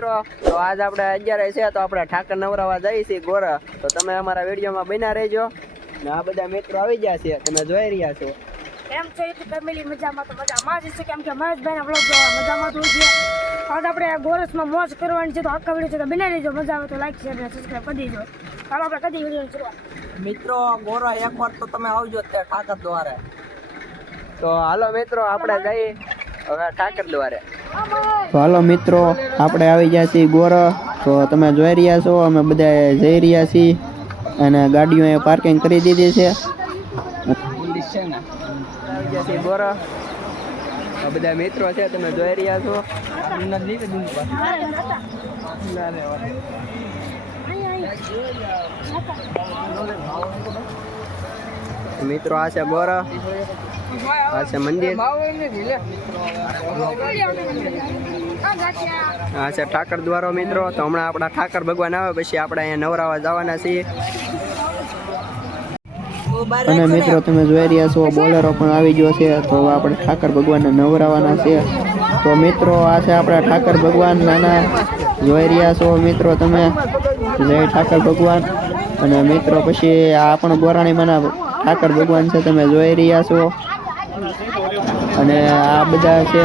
તો આજ આપણે 11 છે તો આપણે ઠાકર નવરાવા જઈએ છીએ ગોરા. તો તમે અમારા વિડીયોમાં બન્યા રહેજો ને આ બધા મિત્રો આવી ગયા છે તમે જોઈ રહ્યા છો. એમ છે તો ફેમિલી મજામાં તો મજામાં જ છે કેમ કે મહેશભાઈના બ્લોગ મજામાં તો છે. આજ આપણે ગોરસમાં મોજ કરવાની છે તો આખા વિડીયો છે તો બના લેજો. મજા આવે તો લાઈક શેર અને સબસ્ક્રાઇબ કરી દેજો. ચાલો આપણે કદી વિડીયોની શરૂઆત. મિત્રો ગોરા એકવાર તો તમે આવજો તે ઠાકર દ્વારે. તો હાલો મિત્રો આપણે જઈએ હવે ઠાકર દ્વારે. તો હાલો મિત્રો આપણે આવી ગયા છીએ ગોરા. તો તમે જોઈ રહ્યા છો અમે બધા જઈ રહ્યા છીએ અને ગાડીઓ એ પાર્કિંગ કરી દીધી છે. આવી ગયા છીએ ગોરા. આ બધા મિત્રો છે તમે જોઈ રહ્યા છો. મિત્રો આ છે ગોરા, આ છે મંદિર, આ છે ઠાકર દ્વારો મિત્રો. તો હમણાં આપણા ઠાકર ભગવાન આવે પછી આપણે અહીંયા નવરાવા જવાના છીએ. અને મિત્રો તમે જોઈ રહ્યા છો બોલેરો પણ આવી ગયો છે. તો આપણે ઠાકર ભગવાનને નવરાવાના છે. તો મિત્રો આ છે આપણા ઠાકર ભગવાન નાના જોઈ રહ્યા છો મિત્રો તમે. જય ઠાકર ભગવાન. અને મિત્રો પછી આ પણ ગોરાણીમાંના ઠાકર ભગવાન છે તમે જોઈ રહ્યા છો. અને આ બધા છે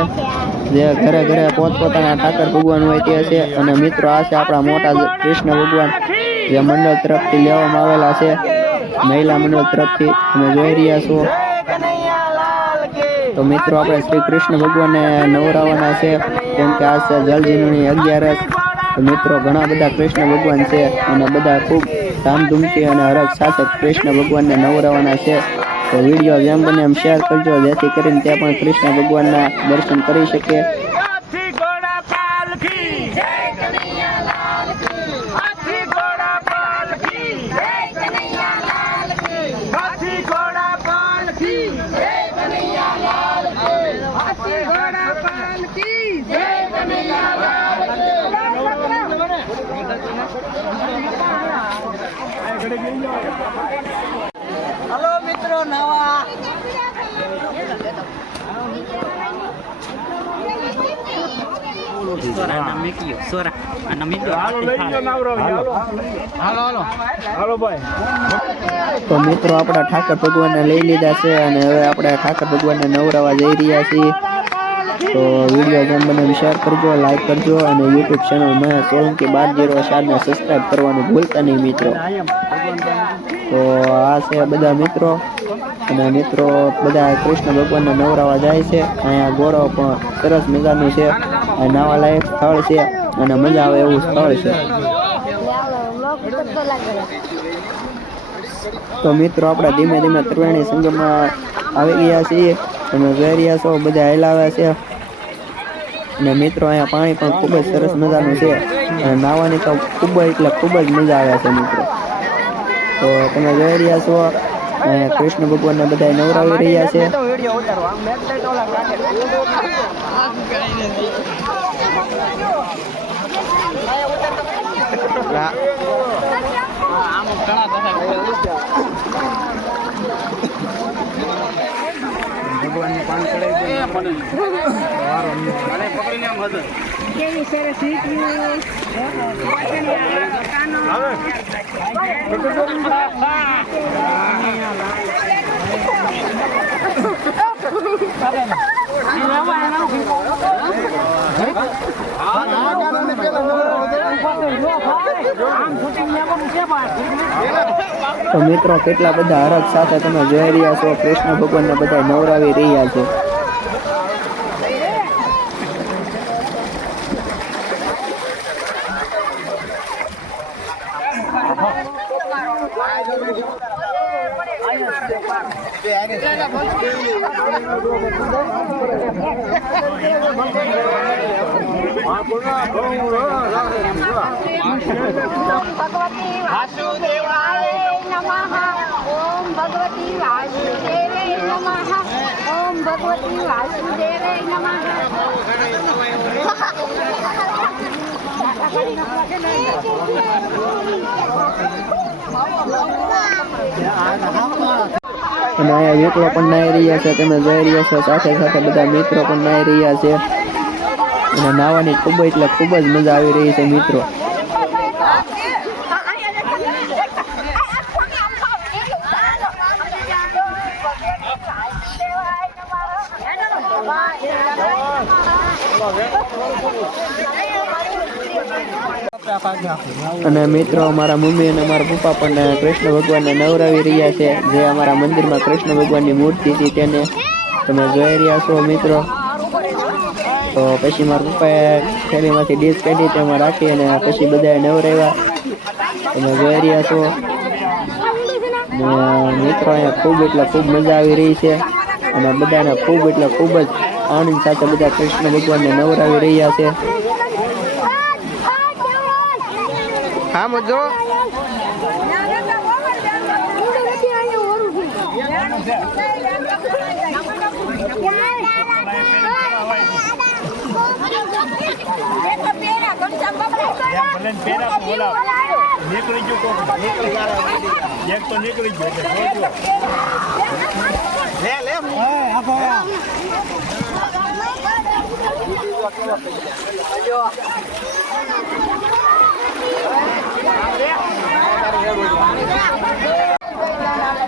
જે ઘરે ઘરે પોતપોતાના ઠાકર ભગવાન હોય તે છે. અને મિત્રો આ છે આપણા મોટા કૃષ્ણ ભગવાન જે મંડળ તરફથી લેવામાં આવેલા છે, મહિલા મંડળ તરફથી તમે જોઈ રહ્યા છો. તો મિત્રો આપણે શ્રી કૃષ્ણ ભગવાનને નવરાવાના છે કેમ કે આ છે જલજીલણી 11. તો મિત્રો ઘણા બધા કૃષ્ણ ભગવાન છે અને બધા ખૂબ ધામધૂમથી અને હરખ સાથે કૃષ્ણ ભગવાનને નવરાવાના છે. તો વિડીયો જેમ બને એમ શેર કરજો જેથી કરીને તે પણ કૃષ્ણ ભગવાનના દર્શન કરી શકે. હલો મિત્રો નવા તો મિત્રો આપણા ઠાકર ભગવાનને લઈ લીધા છે અને હવે આપણે ઠાકર ભગવાનને નવરાવા જઈ રહ્યા છીએ. તો વિડીયો જેમ બને એમ શેર કરજો, લાઈક કરજો અને યુટ્યુબ ચેનલ મહેશ સોલંકી 1204 ને સબસ્ક્રાઈબ કરવાનું ભૂલતા નહીં મિત્રો. તો આ છે બધા મિત્રો અને મિત્રો બધા કૃષ્ણ ભગવાનને નવરાવા જાય છે. અહીંયા ગોરો પણ સરસ મજાનું છે, નાવા લાયક સ્થળ છે અને મજા આવે એવું સ્થળ છે. તો મિત્રો આપણે ધીમે ધીમે ત્રિવેણી સંગમમાં આવી ગયા છીએ. તમે જોઈ રહ્યા છો બધા હલાવે છે. અને મિત્રો અહીંયા પાણી પણ ખૂબ જ સરસ મજાનું છે અને નાહવાની તો ખૂબ જ મજા આવે છે મિત્રો. તો તમે જોઈ રહ્યા છો કૃષ્ણ ભગવાનને બધા નવરાવી રહ્યા છે. કેવી સરસ રીતનું તો મિત્રો કેટલા બધા હરખ સાથે તમે જોઈ રહ્યા છો કૃષ્ણ ભગવાનને બધા નવરાવી રહ્યા છે. અને અહીંયા વિકલો પણ નાઈ રહ્યા છે, તમે જોઈ રહ્યા છો, સાથે સાથે બધા મિત્રો પણ નાઈ રહ્યા છે. અને નાહવાની ખૂબ એટલે ખૂબ જ મજા આવી રહી છે મિત્રો. અને મિત્રો અમારા મમ્મી અને અમારા પપ્પા પણ કૃષ્ણ ભગવાનને નવરાવી રહ્યા છે. જે અમારા મંદિરમાં કૃષ્ણ ભગવાનની મૂર્તિ હતી તેને તમે જોઈ રહ્યા છો મિત્રો. તો પછી મારા પપ્પાએ થેલીમાંથી ડીશ કાઢી તેમાં રાખી અને પછી બધાએ નવરાવ્યા તમે જોઈ રહ્યા છો. ને મિત્રો અહીંયા ખૂબ એટલે ખૂબ મજા આવી રહી છે અને બધાને ખૂબ એટલે ખૂબ જ આનંદ સાથે બધા કૃષ્ણ ભગવાનને નવરાવી રહ્યા છે. હા મુદ્દો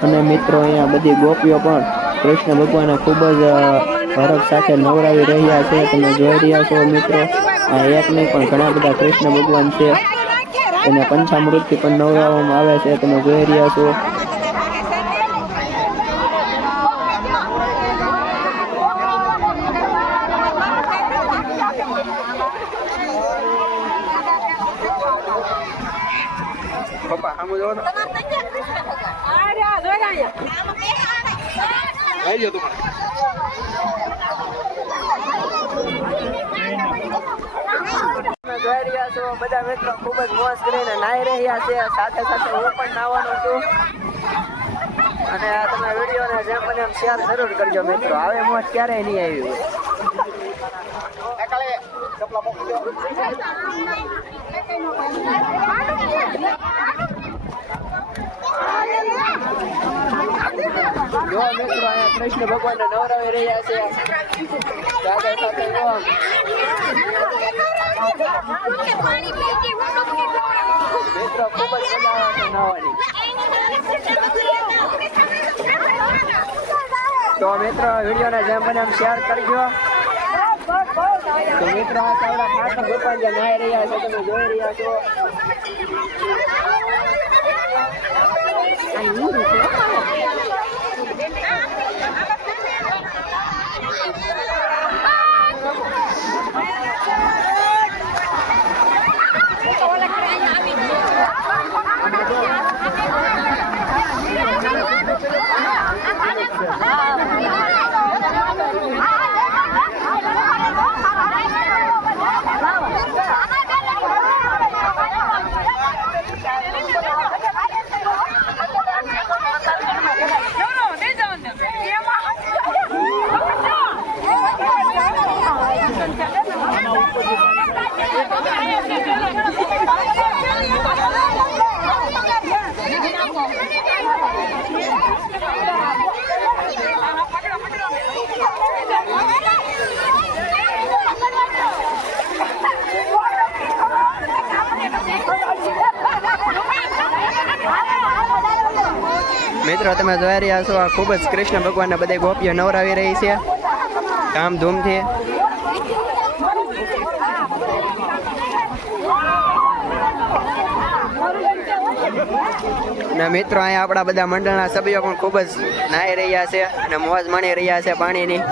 અને મિત્રો અહીંયા બધી ગોપીઓ પણ કૃષ્ણ ભગવાનને ખૂબ જ હરખ સાથે નવરાવી રહ્યા છે. તમે જોઈ રહ્યા છો મિત્રો. આ એક નહીં પણ ઘણા બધા કૃષ્ણ ભગવાન છે. એને પંચામૃતથી પણ નવરાવવામાં આવે છે. તમે જોઈ રહ્યા છો. પપ્પા આમ જો જોઈ રહ્યા છો બધા મિત્રો ખૂબ જ મોજ કરીને નાહી રહ્યા છે. સાથે સાથે હું પણ નાહવાનો છું. અને તમે વિડીયોને જેમ બને એમ શેર જરૂર કરજો મિત્રો. આવે મોજ ક્યારેય નહીં આવી હોય. જો મિત્રો અહીંયા કૃષ્ણ ભગવાનને નવરાવી રહ્યા છે. સાથે સાથે જો મિત્રો ખૂબ જ મજા આવે છે નાહવાની. તો મિત્રો વિડીયોને જેમ બને એમ શેર કરજો. તો મિત્રો આ સાવડા ઠાકર ભગવાન જે નાહી રહ્યા છે તમે જોઈ રહ્યા છો. મિત્રો તમે જોઈ રહ્યા છો આ ખૂબ જ કૃષ્ણ ભગવાનને બધી ગોપીઓ નવરાવી રહી છે ધામધૂમથી. અને મિત્રો અહીંયા આપણા બધા મંડળના સભ્યો પણ ખૂબ જ નાહી રહ્યા છે અને મોજ માણી રહ્યા છે પાણીની.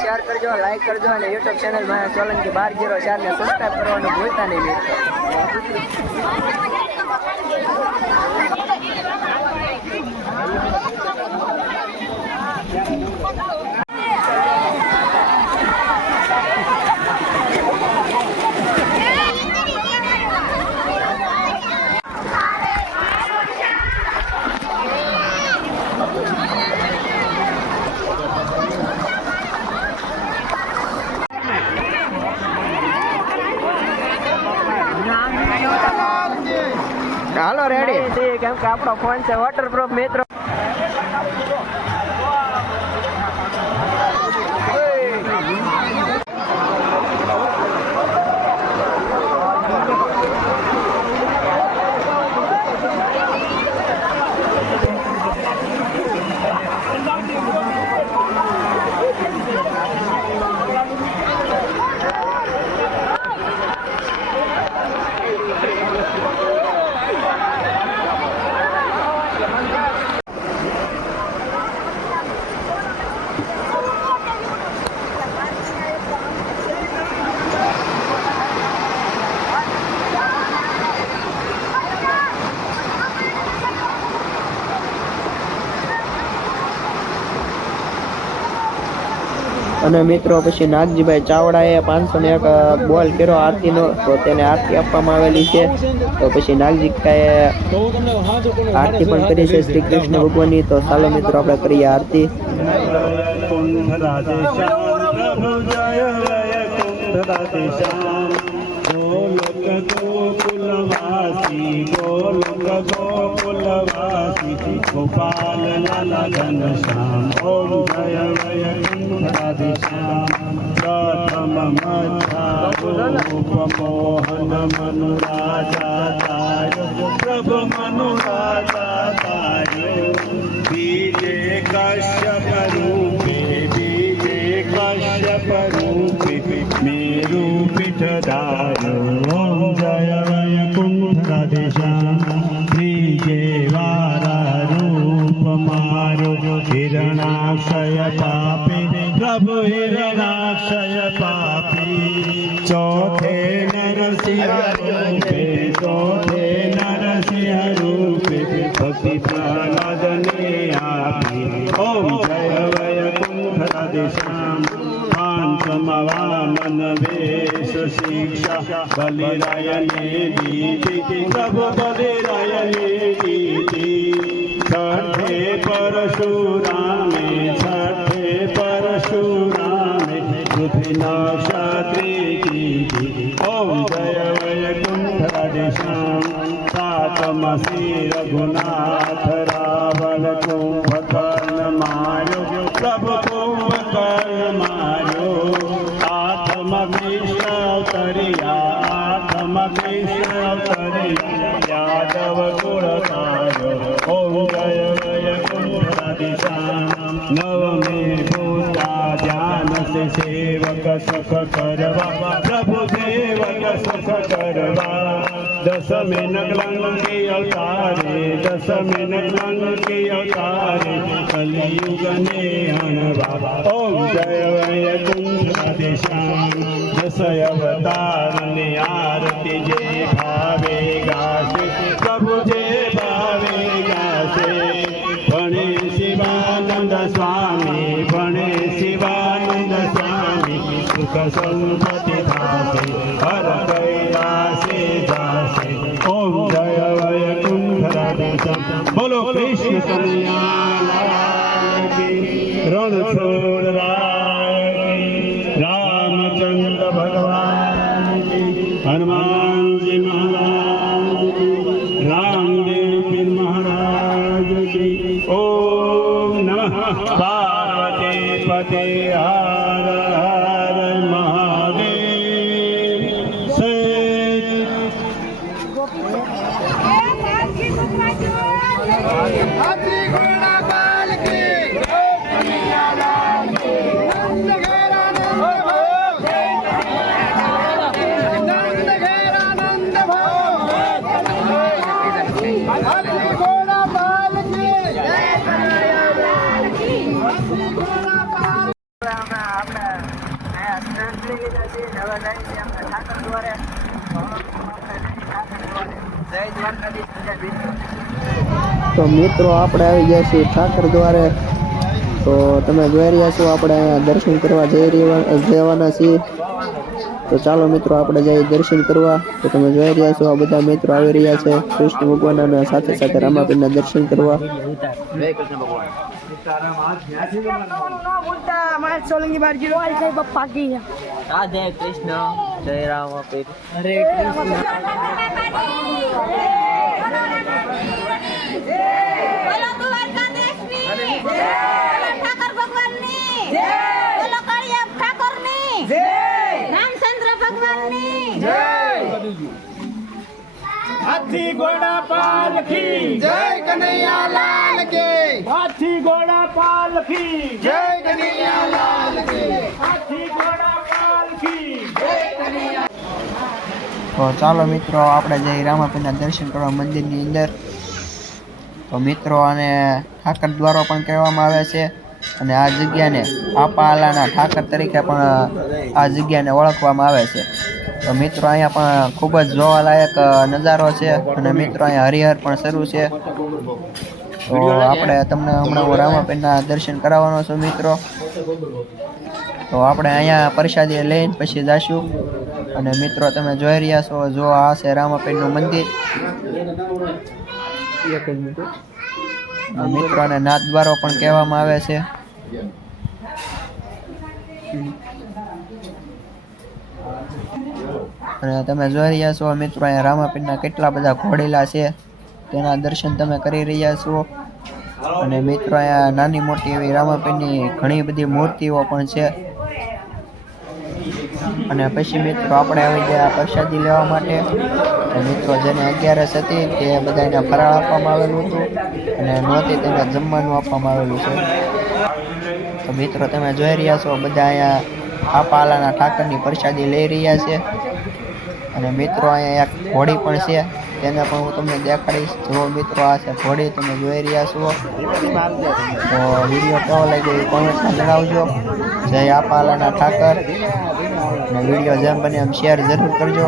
શેર કરજો, લાઈક કરજો અને યુટ્યુબ ચેનલ માયા સોલંકી 1204 ને સબસ્ક્રાઈબ કરવાનું ભૂલતા નહીં મિત્રો. હાલો રેડી કેમ કે આપણો ફોન છે વોટરપ્રૂફ મિત્રો. અને મિત્રો પછી નાગજીભાઈ ચાવડાએ 501 બોલ કર્યો આરતીનો, તો તેને આરતી આપવામાં આવેલી છે. તો પછી નાગજી કાએ આરતી પણ કરી છે શ્રી કૃષ્ણ ભગવાનની. તો ચાલો મિત્રો આપણે કરીએ આરતી. गोपाल लाला घन श्याम ओम जय राधे श्याम प्रथम मध्या रूप मोहन मनुराजा ताय प्रभु मनुराजा ताय बीजे कश्यप रूपे मेरु पीठधार ओम जय वैकुंठ राधे श्याम बीजे मारो हिरणाक्षय पापी प्रभु हिरणाक्षय पापी चौथे नरसिंह रूपे भक्ति प्रहलाद ने आपी ओम जय वैकुंठ राधे श्याम वामन वेश शिक्षा बलिरायने दीति प्रभु बलिरायने दीति छठे परशुरामे पृथ्वी नक्षत्री ओम जय वैकुंठ राधे श्याम सातम श्री रघुनाथ रावण कुंभकर्ण मारो प्रभु कुंभकर्ण मारो आत्म विष्णु करिया यादव गुण तारो ओम जय वैकुंठ राधे श्याम नवमे भूता ध्यान से सेवक सुख करवा प्रभु सेवक सुख करवा दशमे नगलंकी अवतारे कलियुग ने अणवा ओम जय वैकुंठ राधे श्याम दश अवतार ने आरती जे भावे गासे प्रभु जे भावे गासे भणे शिवानंद स्वामी सुख संपत्ति दासे हर कैलासे दासे ओम जय वैकुंठ राधे श्याम बोलो कृष्ण कन्हैया लाल की रणछोड़ राय की रामचंद्र भगवान की हनुमान जी महाराज की रामदेव पीर महाराज की ओम नमः पार्वती पते हर हर महादेव से Happy હવે જાય છે આપણે ઠાકર દ્વારે. જય દ્વારકાધીશ બધા મિત્રો. તો મિત્રો આપણે આવી ગયા છીએ ઠાકર દ્વારે. તો તમે જોઈ રહ્યા છો આપણે અહીંયા દર્શન કરવા જવાના છીએ. તો ચાલો મિત્રો આપણે જઈએ દર્શન કરવા. તો તમે જોઈ રહ્યા છો આ બધા મિત્રો આવી રહ્યા છે કૃષ્ણ ભગવાનના સાથે સાથે રામાપીરના દર્શન કરવા. પપ્પા કી રાધે કૃષ્ણ, જય રામ પીર. હરે બોલો દ્વારકાધીશની જય, બોલો ઠાકર ભગવાનની જય, બોલો કાળિયા ઠાકોરની જય, રામચંદ્ર ભગવાનની જય. હાથી ઘોડા પાલખી જય કનૈયા લાલ કે હાથી ઘોડા પાલખી જય કનૈયા લાલ કે હાથી ઘોડા પાલખી. તો ચાલો મિત્રો આપણે જઈ રામાપીરના દર્શન કરવા મંદિરની અંદર. તો મિત્રો આને ઠાકર દ્વારો પણ કહેવામાં આવે છે અને આ જગ્યાને આપાલાના ઠાકર તરીકે પણ આ જગ્યાને ઓળખવામાં આવે છે. તો મિત્રો અહીંયા પણ ખૂબ જ જોવાલાયક નજારો છે અને મિત્રો અહીંયા હરિહર પણ શરૂ છે. તો આપણે તમને હમણાં હું રામાપીરના દર્શન કરાવવાનો છું મિત્રો. તો આપણે અહીંયા પ્રસાદી લઈને પછી જઈશું. અને મિત્રો તમે જોઈ રહ્યા છો, જો આ છે રામાપીરનું મંદિર. મિત્રો આને નાથ દ્વારો પણ કહેવામાં આવે છે. અને તમે જોઈ રહ્યા છો મિત્રો અહીંયા રામાપીરના કેટલા બધા ઘોડેલા છે તેના દર્શન તમે કરી રહ્યા છો. અને મિત્રો અહીંયા નાની મોટી એવી રામાપીરની ઘણી બધી મૂર્તિઓ પણ છે. અને પછી મિત્રો આપણે આવી ગયા પ્રસાદી લેવા માટે. તો મિત્રો જેને 11 હતી તે બધાને ફરાળ આપવામાં આવેલું હતું અને નહોતી તેને જમવાનું આપવામાં આવેલું છે. તો મિત્રો તમે જોઈ રહ્યા છો બધા અહીંયા આપાલાના ઠાકરની પ્રસાદી લઈ રહ્યા છે. અને મિત્રો અહીંયા એક ઘોડી પણ છે, તેને પણ હું તમને દેખાડીશ. જો મિત્રો આ છે ઘોડી, તમે જોઈ રહ્યા છો. તો વિડીયો કેવો લાગ્યો એ કોમેન્ટમાં જણાવજો. જય આપાલાના ઠાકર. અને વિડીયો જેમ બને એમ શેર જરૂર કરજો.